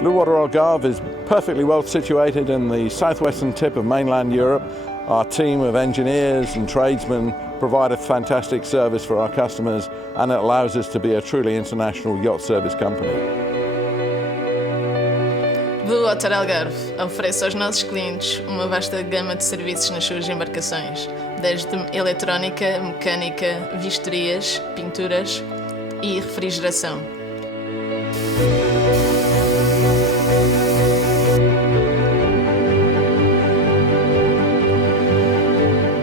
Blue Water Algarve is perfectly well situated in the southwestern tip of mainland Europe. Our team of engineers and tradesmen provide a fantastic service for our customers, and it allows us to be a truly international yacht service company. Blue Water Algarve oferece aos nossos clientes uma vasta gama de serviços nas suas embarcações, desde eletrónica, mecânica, vistorias, pinturas e refrigeração.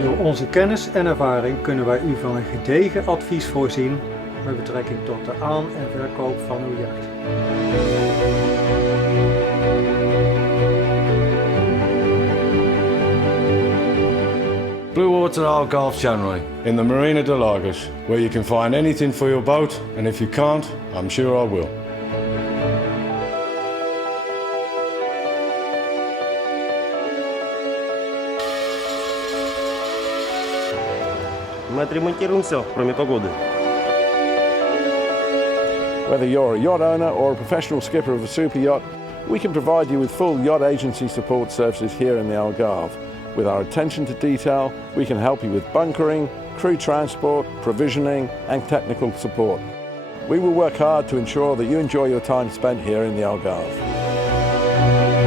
'Door onze kennis en ervaring kunnen wij u van een gedegen advies voorzien met betrekking tot de aan- en verkoop van uw jacht. Blue Water Algarve generally, in the Marina de Lagos, where you can find anything for your boat, and if you can't, I'm sure I will. Мы отремонтируем все, кроме погоды. Whether you're a yacht owner or a professional skipper of a super yacht, we can provide you with full yacht agency support services here in the Algarve. With our attention to detail, we can help you with bunkering, crew transport, provisioning and technical support. We will work hard to ensure that you enjoy your time spent here in the Algarve.